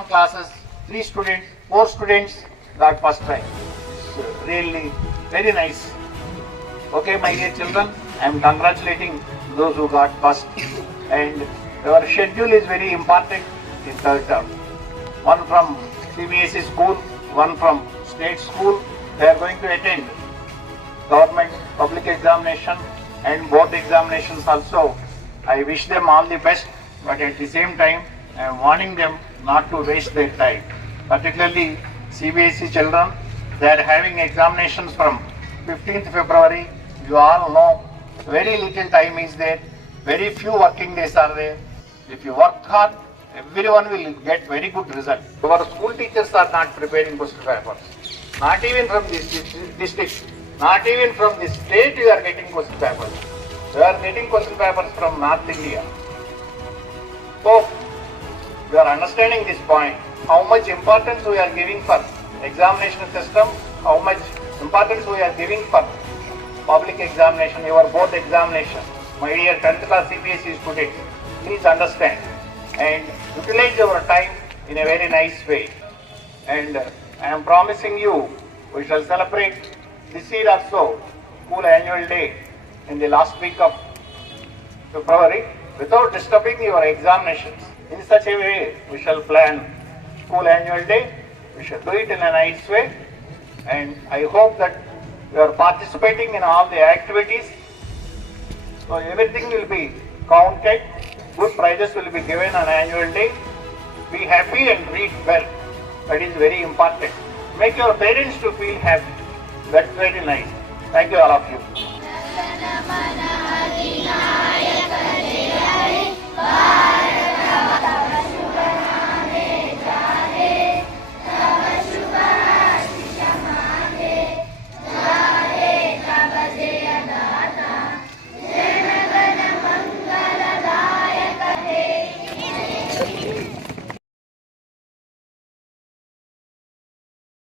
some classes, 3 students, 4 students got first rank. It's really very nice. Okay, my dear children, I am congratulating those who got first. And your schedule is very important in third term. One from CBSE school, one from state school. They are going to attend government public examination and board examinations also. I wish them all the best, but at the same time, I am warning them not to waste their time. Particularly CBSE children, they are having examinations from 15th February. You all know very little time is there, very few working days are there. If you work hard, everyone will get very good result. Our school teachers are not preparing question papers. Not even from this district, not even from this state you are getting question papers. You are getting question papers from North India. So, you are understanding this point, how much importance we are giving for examination system, how much importance we are giving for public examination, your board examination. My dear 10th class CBSE students, please understand and utilize your time in a very nice way. And I am promising you, we shall celebrate this year also school annual day in the last week of February without disturbing your examinations. In such a way, we shall plan school annual day. We shall do it in a nice way. And I hope that you are participating in all the activities. So everything will be counted. Good prizes will be given on annual day. Be happy and read well. That is very important. Make your parents to feel happy. That's very nice. Thank you all of you. Bye.